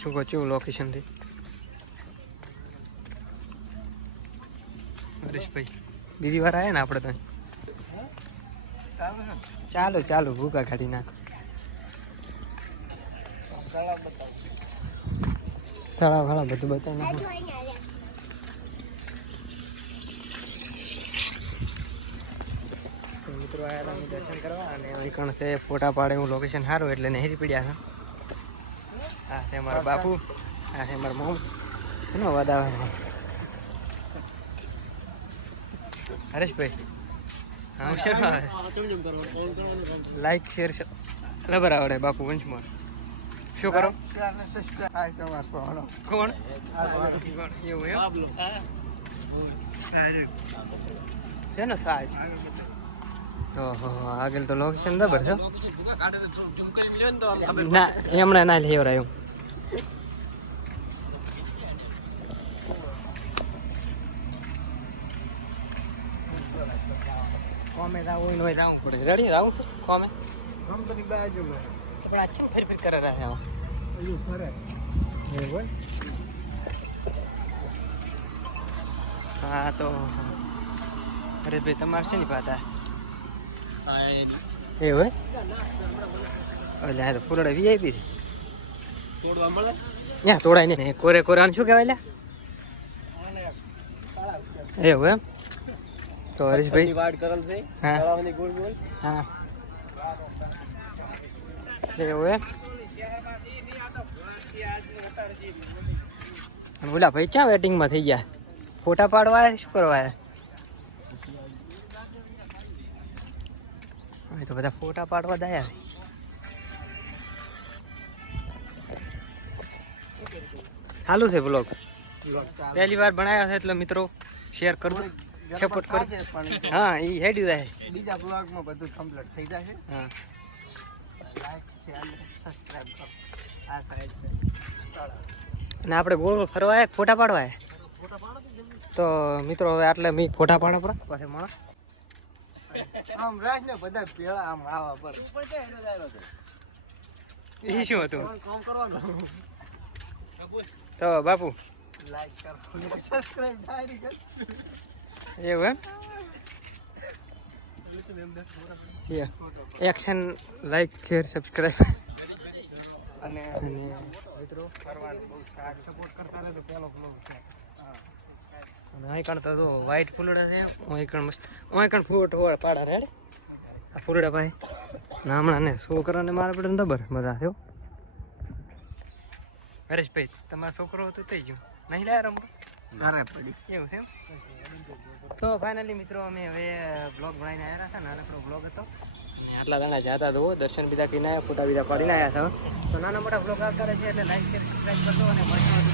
શું કહો છું લોકેશનથી હરેશભાઈ બીજી વાર આવ્યા ને આપણે તો ચાલો ચાલો ભૂકા કાઢી નાખ તળાવ વાળા બધું બતાવી નાખો મિત્રો આવ્યા હતા દર્શન કરવા અને વિકણ છે ફોટા પાડે હું લોકેશન સારું એટલે નહેરી પડ્યા હતા હા છે મારા બાપુ હા છે મારા મોમ એનો વધારે હરેશભાઈ હા શેર લાઈક શેર ખબર આવડે બાપુ વંશમાં શું કરો કોણ એવું છે ને સાજ ઓહો આગળ તો લોકેશન બરાબર છે ના એમણે ના લેવરાયું કોમે જાવું હોય જાવું પડે રેડી જાવું છું કોમે કંપની બાજુમાં આપણે અચ્છા ફેર ફેર કરે રહ્યા છે ફરે એવું હા તો અરે ભાઈ તમારે છે ને પાતા એવું એટલે તો પૂરડે વીઆઈપી તોડવા મળે ત્યાં તોડાય નહીં કોરે કોરાનું શું કહેવાય એવું એમ તો હરીશભાઈ વાડ કરેલ છે તળાવની ગોળ ગોળ હા એવું એમ બોલા ભાઈ ક્યાં વેટિંગમાં થઈ ગયા ફોટા પાડવા શું કરવા તો બધા ફોટા પાડવા દયા ચાલુ છે બ્લોગ પહેલી વાર બનાવ્યા છે એટલે મિત્રો શેર કરજો સપોર્ટ કરજો હા એ હેડી જાય બીજા બ્લોગમાં બધું કમ્પ્લીટ થઈ જશે હા લાઈક શેર સબસ્ક્રાઇબ કરો આ સાઈડ છે અને આપણે ગોળ ફરવા આયા ફોટા પાડવા આયા તો મિત્રો હવે આટલે મી ફોટા પાડવા પર પછી મળો આમ રાખ ને બધા ભેળા આમ આવા પર ઈ શું હતું કામ કરવાનું તો બાપુ લાઈક કરો સબસ્ક્રાઇબ ડાયરી કર એવું એમ એક્શન લાઈક શેર સબસ્ક્રાઇબ અને મિત્રો ફરવાનું બહુ સારું સપોર્ટ કરતા રહે તો પહેલો બ્લોગ છે અને અહીં કણ તો વ્હાઈટ ફૂલડા છે અહીં કણ મસ્ત અહીં કણ ફૂટ પાડા રેડ આ ફૂલડા ભાઈ હમણાં ને છોકરાને મારા પડે ખબર મજા થયો હરેશભાઈ તમારો છોકરો હતો થઈ ગયું નહીં લાયા રમવા અરે પડી એવું છે એમ તો ફાઇનલી મિત્રો અમે હવે બ્લોગ બનાવીને આવ્યા હતા નાનકડો બ્લોગ હતો આટલા જણા જતા તો દર્શન બીજા કરીને આવ્યા ફોટા બીજા પાડીને આવ્યા હતા તો નાના મોટા બ્લોગ આવતા રહે છે એટલે લાઈક શેર સબસ્ક્રાઈબ કરજો અને